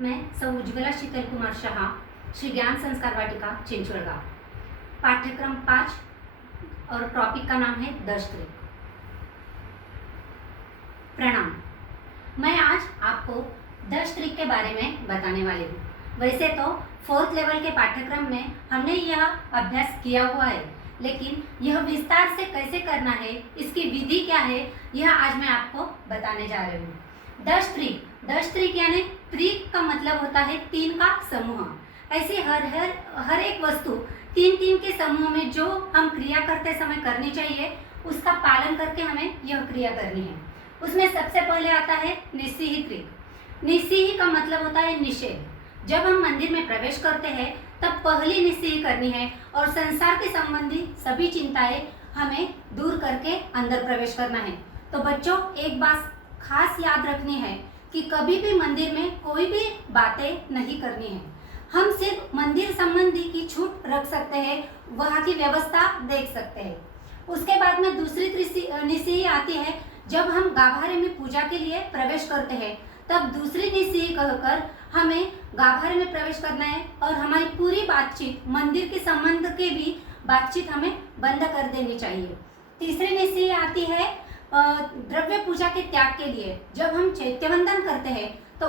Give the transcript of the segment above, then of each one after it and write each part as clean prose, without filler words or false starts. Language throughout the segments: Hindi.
मैं सौ उज्ज्वला शीतल कुमार शाह, श्री ज्ञान संस्कार वाटिका चिंचवड़गांव। पाठ्यक्रम 5 और टॉपिक का नाम है दशत्रिक। प्रणाम। मैं आज आपको दशत्रिक के बारे में बताने वाली हूँ। वैसे तो 4th लेवल के पाठ्यक्रम में हमने यह अभ्यास किया हुआ है, लेकिन यह विस्तार से कैसे करना है, इसकी विधि क्या है, यह आज मैं आपको बताने जा रही हूँ। दशत्रिक यानी त्रिक का मतलब होता है 3 का समूह। ऐसे हर एक वस्तु 3 के समूह में जो हम क्रिया करते समय करनी चाहिए, उसका पालन करके हमें यह क्रिया करनी है। उसमें सबसे पहले आता है निस्सीही त्रिक। निस्सीही का मतलब होता है निषेध। जब हम मंदिर में प्रवेश करते हैं तब पहली निस्सीही करनी है और संसार के संबंधी सभी चिंताएं हमें दूर करके अंदर प्रवेश करना है। तो बच्चों, एक बात खास याद रखनी है कि कभी भी मंदिर में कोई भी बातें नहीं करनी है। हम सिर्फ मंदिर संबंधी की छूट रख सकते हैं, वहाँ की व्यवस्था देख सकते हैं। उसके बाद में दूसरी निस्सीही आती है। जब हम गाभारे में पूजा के लिए प्रवेश करते हैं तब दूसरी निस्सीही कहकर हमें गाभारे में प्रवेश करना है और हमारी पूरी बातचीत, मंदिर के संबंध के भी बातचीत हमें बंद कर देनी चाहिए। तीसरी निस्सीही आती है द्रव्य पूजा के त्याग के लिए। जब हम चैत्यवंदन करते हैं तो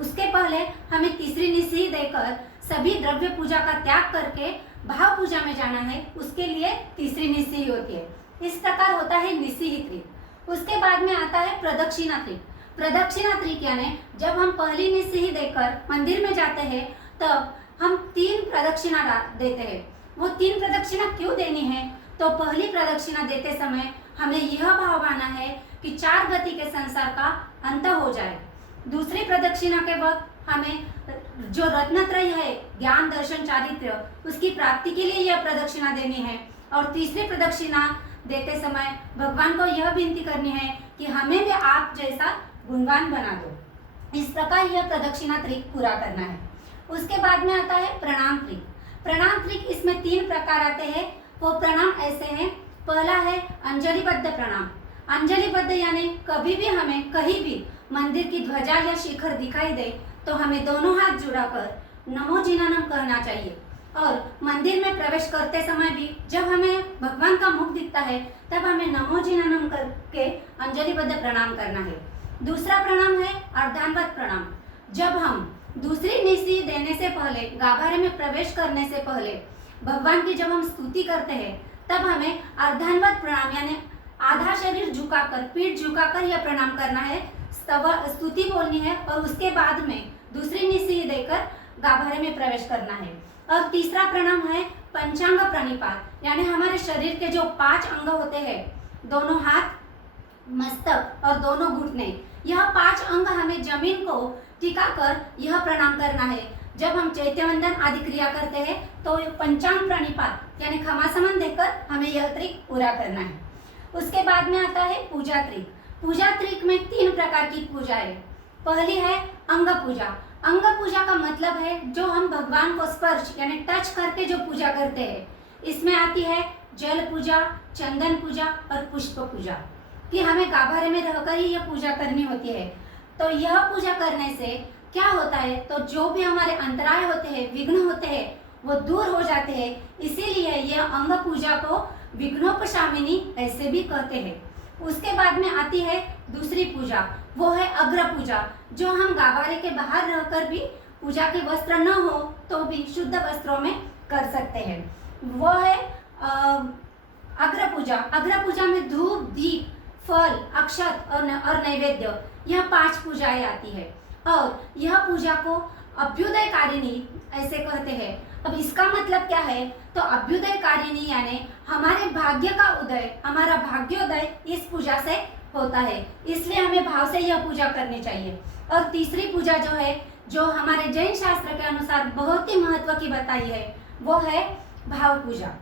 उसके पहले हमें तीसरी निस्सीही देकर सभी द्रव्य पूजा का त्याग करके भाव पूजा में जाना है। उसके लिए तीसरी निस्सीही होती है। इस प्रकार होता है निस्सीही त्रिक। उसके बाद में आता है प्रदक्षिणा त्रिक। प्रदक्षिणा त्रिक यानी जब हम पहली निस्सीही देकर मंदिर में जाते हैं तब हम 3 प्रदक्षिणा देते हैं। वो 3 प्रदक्षिणा क्यों देनी है? तो पहली प्रदक्षिणा देते समय हमें यह भाव आना है कि 4 गति के संसार का अंत हो जाए। दूसरी प्रदक्षिणा के वक्त हमें जो रत्नत्रय है, ज्ञान, दर्शन, चारित्र्य, उसकी प्राप्ति के लिए यह प्रदक्षिणा देनी है। और तीसरी प्रदक्षिणा देते समय भगवान को यह विनती करनी है कि हमें भी आप जैसा गुणवान बना दो। इस प्रकार यह प्रदक्षिणा त्रिक पूरा करना है। उसके बाद में आता है प्रणाम त्रिक। प्रणाम त्रिक, इसमें 3 प्रकार आते हैं। वो प्रणाम ऐसे हैं। पहला है अंजलिबद्ध प्रणाम। अंजलिबद्ध यानी कभी भी हमें कहीं भी मंदिर की ध्वजा या शिखर दिखाई दे तो हमें दोनों हाथ जुड़ाकर नमो जिनानम कहना चाहिए। और मंदिर में प्रवेश करते समय भी जब हमें भगवान का मुख दिखता है तब हमें नमो जिनानम करके अंजलिबद्ध प्रणाम करना है। दूसरा प्रणाम है अर्धांगवत प्रणाम। जब हम दूसरी निस्सीही देने से पहले, गाभारे में प्रवेश करने से पहले भगवान की जब हम स्तुति करते हैं तब हमें अर्धांगवत प्रणाम यानी आधा शरीर झुकाकर, पीठ झुकाकर यह प्रणाम करना है, स्तुति बोलनी है और उसके बाद में दूसरी निस्सीही देकर गाभारे में प्रवेश करना है। और तीसरा प्रणाम है पंचांग प्रणिपात, यानी हमारे शरीर के जो 5 अंग होते हैं, दोनों हाथ, मस्तक और दोनों घुटने, यह 5 अंग हमें जमीन को टिकाकर यह प्रणाम करना है। जब हम चैत्यवंदन आदि क्रिया करते हैं तो पंचांग प्रणिपात यानी खमासमन देकर हमें यह त्रिक पूरा करना है। उसके बाद में आता है पूजा त्रिक। पूजा त्रिक में 3 प्रकार की पूजा है। पहली है अंग पूजा। अंग पूजा का मतलब है जो हम भगवान को स्पर्श यानी टच करके जो पूजा करते हैं। इसमें आती है जल पूजा, चंदन पूजा और पुष्प पूजा, कि हमें गाभारे में रहकर ही यह पूजा करनी होती है। तो यह पूजा करने से क्या होता है, तो जो भी हमारे अंतराय होते हैं, विघ्न होते हैं, वो दूर हो जाते हैं। इसीलिए यह अंग पूजा को विघ्नोपशामिनी ऐसे भी कहते हैं। उसके बाद में आती है दूसरी पूजा, वो है अग्र पूजा। जो हम गाभारे के बाहर रहकर भी पूजा के वस्त्र न हो तो भी शुद्ध वस्त्रों में कर सकते हैं, वो है अग्र पूजा। अग्र पूजा में धूप, दीप, फल, अक्षत और नैवेद्य, यह 5 पूजाएं आती है। और यह पूजा को अभ्युदयकारिणी ऐसे कहते हैं। अब इसका मतलब क्या है, तो अभ्युदयकारिणी यानी हमारे भाग्य का उदय, हमारा भाग्योदय इस पूजा से होता है, इसलिए हमें भाव से यह पूजा करनी चाहिए। और तीसरी पूजा जो है, जो हमारे जैन शास्त्र के अनुसार बहुत ही महत्व की बताई है, वो है भाव पूजा।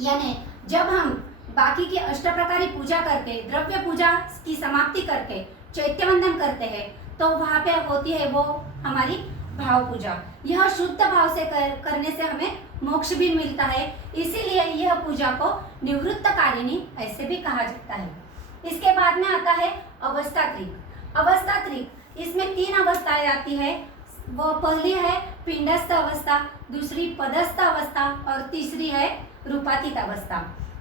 यानी जब हम बाकी की अष्टप्रकारी पूजा करके, द्रव्य पूजा की समाप्ति करके चैत्यवंदन करते हैं तो वहाँ पे होती है वो हमारी भाव पूजा। यह शुद्ध भाव से करने से हमें मोक्ष भी मिलता है, इसीलिए यह पूजा को निवृत्तकारिणी ऐसे भी कहा जाता है। इसके बाद में आता है अवस्था त्रिक। अवस्था त्रिक, इसमें 3 अवस्थाएं आती है। वो पहली है पिंडस्थ अवस्था, दूसरी पदस्थ अवस्था और तीसरी है रूपातीत अवस्था।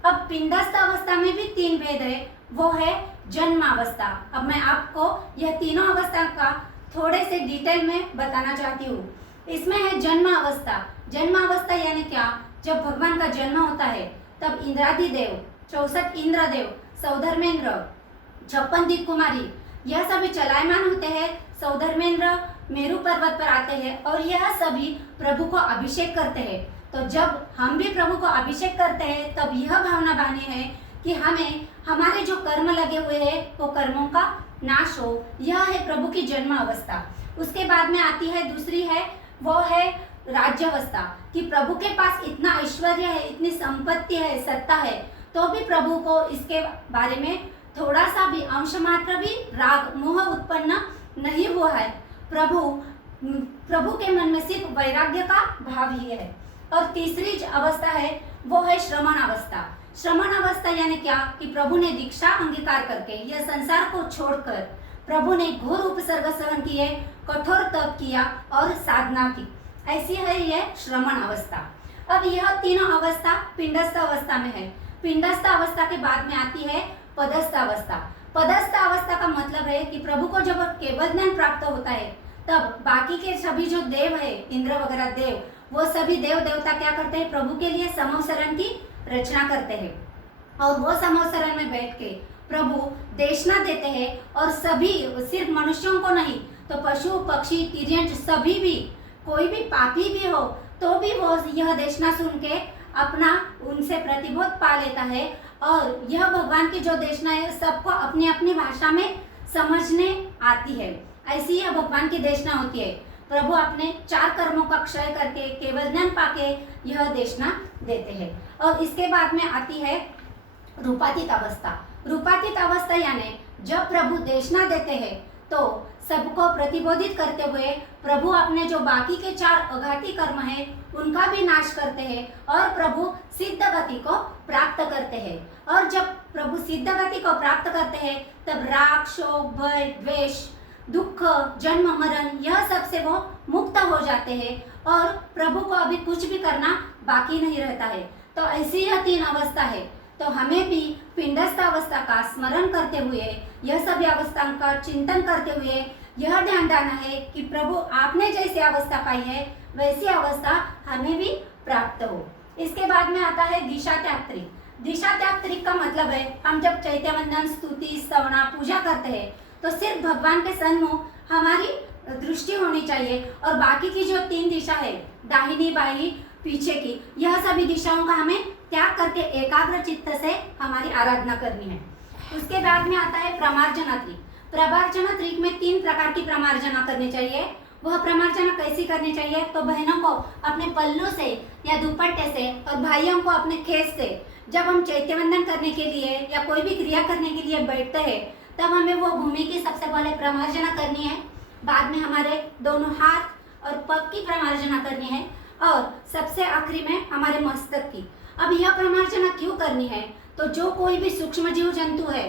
अब पिंडस्थ अवस्था में भी तीन भेद है, वो है जन्मावस्था। अब मैं आपको यह तीनों अवस्था का थोड़े से डिटेल में बताना चाहती हूँ। इसमें है जन्म अवस्था। जन्म अवस्था यानी क्या, जब भगवान का जन्म होता है तब इंद्रादिदेव, 64 इंद्रदेव, सौधर्मेंद्र, 56 दीप कुमारी, यह सभी चलायमान होते हैं। सौधर्मेंद्र मेरु पर्वत पर आते हैं और यह सभी प्रभु को अभिषेक करते हैं। तो जब हम भी प्रभु को अभिषेक करते हैं तब यह भावना बनी है कि हमें हमारे जो कर्म लगे हुए हैं वो कर्मों का नाश हो। यह है प्रभु की जन्म अवस्था। उसके बाद में आती है दूसरी है, वो है राज्यावस्था, कि प्रभु के पास इतना ऐश्वर्य है, इतनी संपत्ति है, सत्ता है, तो भी प्रभु को इसके बारे में थोड़ा सा भी अंश मात्र भी राग मोह उत्पन्न नहीं हुआ है। प्रभु के मन में सिर्फ वैराग्य का भाव ही है। और तीसरी जो अवस्था है वो है श्रमण अवस्था। श्रमण अवस्था यानी क्या, कि प्रभु ने दीक्षा अंगीकार करके यह संसार को छोड़कर प्रभु ने घोर उपसर्ग सहन किए, कठोर तप किया और साधना की, ऐसी है यह श्रमण अवस्था। अब यह तीनों अवस्था पिंडस्थ अवस्था में है। पिंडस्थ अवस्था के बाद में आती है पदस्थ अवस्था। पदस्थ अवस्था का मतलब है कि प्रभु को जब केवल ज्ञान प्राप्त होता है तब बाकी के सभी जो देव है, इंद्र वगैरह देव, वो सभी देव देवता क्या करते हैं, प्रभु के लिए समवसरण की रचना करते हैं और वो समवसरण में बैठ के प्रभु देशना देते हैं। और सभी, सिर्फ मनुष्यों को नहीं तो पशु पक्षी तिर्यंच सभी भी, कोई भी पापी भी हो तो भी वो यह देशना सुन के अपना उनसे प्रतिबोध पा लेता है। और यह भगवान की जो देशना है सबको अपनी अपनी भाषा में समझने आती है। ऐसी यह भगवान की देशना होती है। प्रभु अपने 4 कर्मों का क्षय करके केवल ज्ञान पाके यह देशना देते हैं। और इसके बाद में आती है रूपातीत अवस्था। रूपातीत अवस्था यानी जब प्रभु देशना देते हैं तो सबको प्रतिबोधित करते हुए प्रभु अपने जो बाकी के 4 अघाती कर्म है उनका भी नाश करते हैं और प्रभु सिद्ध गति को प्राप्त करते हैं। और जब प्रभु सिद्ध गति को प्राप्त करते हैं तब राग, शोक, भय, द्वेष, दुख, जन्म, मरण, यह सब से वो मुक्त हो जाते हैं और प्रभु को अभी कुछ भी करना बाकी नहीं रहता है। तो ऐसी यह 3 अवस्था है। तो हमें भी पिंडस्थ अवस्था का स्मरण करते हुए, यह सभी अवस्थाओं का चिंतन करते हुए यह ध्यान देना है कि प्रभु आपने जैसी अवस्था पाई है वैसी अवस्था हमें भी प्राप्त हो। इसके बाद में आता है दिशा त्याग त्रिक। दिशा त्याग त्रिक का मतलब है, हम जब चैत्य वंदन, स्तुति, स्तवना, पूजा करते हैं तो सिर्फ भगवान के सन्मुख हमारी दृष्टि होनी चाहिए और बाकी की जो 3 दिशा है, दाहिनी, बाई, पीछे की, यह सभी दिशाओं का हमें त्याग करके एकाग्र चित्त से हमारी आराधना करनी है। उसके बाद में आता है प्रमार्जना त्रिक। प्रमार्जना त्रिक में 3 प्रकार की प्रमार्जना करनी चाहिए। वह प्रमार्जना कैसी करनी चाहिए, तो बहनों को अपने पल्लू से या दुपट्टे से और भाइयों को अपने खेस से, जब हम चैत्यवंदन करने के लिए या कोई भी क्रिया करने के लिए बैठते हैं तब हमें वो भूमि की सबसे पहले प्रमार्जना करनी है, बाद में हमारे दोनों हाथ और पग की प्रमार्जना करनी है और सबसे आखिरी में हमारे मस्तक की। अब यह प्रमार्जना क्यों करनी है, तो जो कोई भी सूक्ष्म जीव जंतु है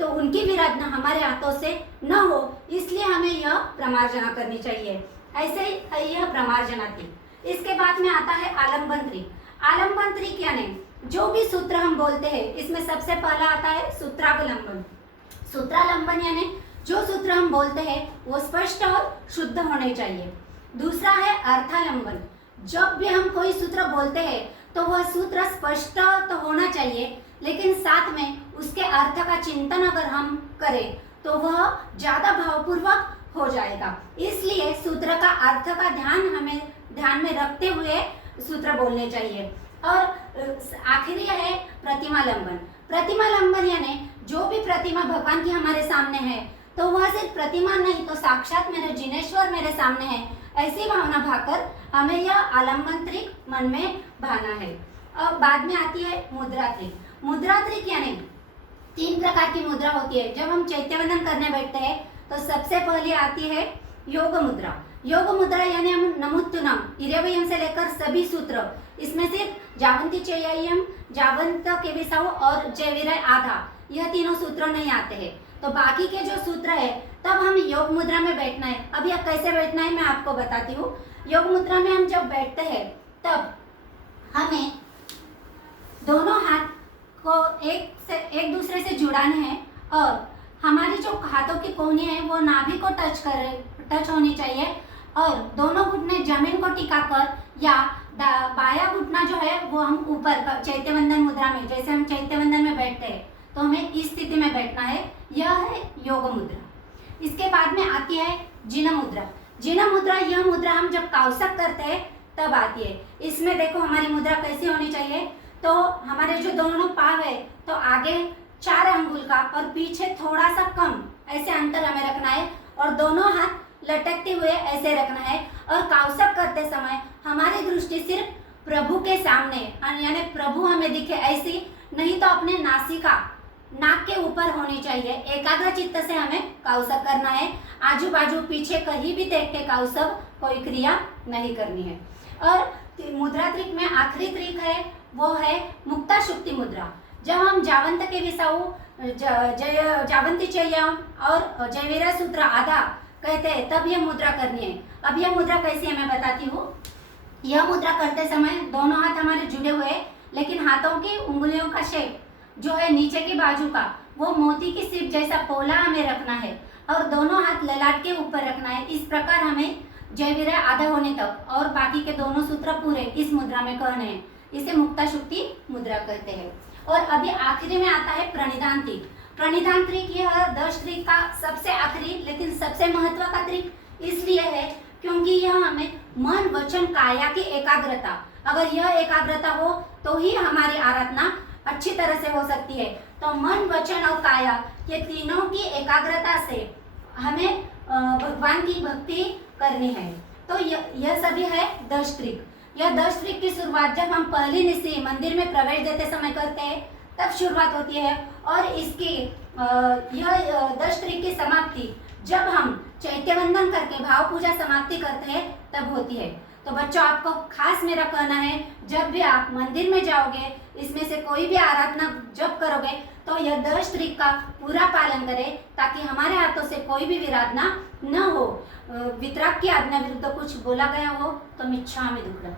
तो उनकी विराधना हमारे हाथों से न हो, इसलिए हमें यह प्रमार्जना करनी चाहिए। ऐसे ही यह प्रमार्जना थी। इसके बाद में आता है आलम्बन त्रिक। आलम्बन त्रिक यानी जो भी सूत्र हम बोलते हैं इसमें सबसे पहला आता है सूत्रावलंबन। सूत्रालंबन यानी जो सूत्र हम बोलते हैं वो स्पष्ट और शुद्ध होने चाहिए। दूसरा है अर्थालंबन। जब भी हम कोई सूत्र बोलते हैं तो वह सूत्र स्पष्ट तो होना चाहिए, लेकिन साथ में उसके अर्थ का चिंतन अगर हम करें तो वह ज्यादा भावपूर्वक हो जाएगा। इसलिए सूत्र का अर्थ का हमें ध्यान में रखते हुए सूत्र बोलने चाहिए। और आखिरी है प्रतिमालंबन। प्रतिमालंबन यानी जो भी प्रतिमा भगवान की हमारे सामने है तो वह सिर्फ प्रतिमा नहीं तो साक्षात मेरे जिनेश्वर मेरे सामने है, ऐसी भावना भाकर हमें यह आलम्बन त्रिक मन में भाना है। और बाद में आती है मुद्रा त्रिक। मुद्रा त्रिक यानी 3 प्रकार की मुद्रा होती है। जब हम चैत्यवंदन करने बैठते हैं तो सबसे पहले आती है योग मुद्रा। योग मुद्रा यानी हम नमुत्तुनम, इरेवयम से लेकर सभी सूत्र, इसमें सिर्फ जावंती चेयम, जावंत केविसाव और जयवीरय आधा, यह तीनों सूत्र नहीं आते हैं। तो बाकी के जो सूत्र है तब हम योग मुद्रा में बैठना है। अब यह कैसे बैठना है मैं आपको बताती हूँ। योग मुद्रा में हम जब बैठते हैं तब हमें दोनों हाथ को एक दूसरे से जुड़ाने हैं और हमारी जो हाथों की कोहनी है वो नाभि को टच होनी चाहिए और दोनों घुटने जमीन को टिकाकर या बाया घुटना जो है वो हम ऊपर चैत्यवंदन मुद्रा में, जैसे हम चैत्यवंदन में बैठते हैं तो हमें इस स्थिति में बैठना है। यह है योग मुद्रा। इसके बाद में आती है जिन मुद्रा। जिन मुद्रा, यह मुद्रा हम जब काउसक करते हैं तब आती है। इसमें देखो हमारी मुद्रा कैसी होनी चाहिए, तो हमारे जो दोनों पाँव है तो आगे 4 अंगुल का और पीछे थोड़ा सा कम ऐसे अंतर हमें रखना है और दोनों हाथ लटकते हुए ऐसे रखना है। और काउसक करते समय हमारी दृष्टि सिर्फ प्रभु के सामने, यानी प्रभु हमें दिखे ऐसी, नहीं तो अपने नासिका नाक के ऊपर होनी चाहिए। एकाग्र चित्त से हमें काउसक करना है। आजू बाजू पीछे कहीं भी देख के काउसक कोई क्रिया नहीं करनी है। और मुद्रा त्रिक में आखिरी त्रिक है वो है मुक्ता शुक्ति मुद्रा। जब हम जावंत के विसाऊ जावंती चयम और जयवीरा सूत्र आधा कहते हैं तब यह मुद्रा करनी है। अब यह मुद्रा कैसी है मैं बताती हूँ। यह मुद्रा करते समय दोनों हाथ हमारे जुड़े हुए हैं, लेकिन हाथों की उंगलियों का शेप जो है नीचे की बाजू का वो मोती की सिप जैसा पोला हमें रखना है और दोनों हाथ ललाट के ऊपर रखना है। इस प्रकार हमें जयवीरा आधा होने तक और बाकी के दोनों सूत्र पूरे इस मुद्रा में करने हैं। इसे मुक्ता शुक्ति मुद्रा कहते हैं। और अभी आखिरी में आता है प्रणिधान त्रिक। प्रणिधान त्रिक यह 10 त्रिक का सबसे आखिरी लेकिन सबसे महत्व का त्रिक इसलिए है क्योंकि यह हमें मन वचन काया की एकाग्रता, अगर यह एकाग्रता हो तो ही हमारी आराधना अच्छी तरह से हो सकती है। तो मन वचन और काया ये तीनों की एकाग्रता से हमें भगवान की भक्ति करनी है। तो यह सभी है 10 त्रिक। यह 10 त्रिक की शुरुआत जब हम पहली निसी मंदिर में प्रवेश देते समय करते हैं तब शुरुआत होती है और इसकी यह 10 त्रिक की समाप्ति जब हम चैत्यवंदन करके भाव पूजा समाप्ति करते हैं तब होती है। तो बच्चों आपको खास मेरा कहना है, जब भी आप मंदिर में जाओगे इसमें से कोई भी आराधना जब करोगे तो यह 10 त्रिक का पूरा पालन करें ताकि हमारे हाथों से कोई भी विराधना न हो। वितराग की आज्ञा विरुद्ध कुछ बोला गया हो तो मिच्छामि दुक्कडम।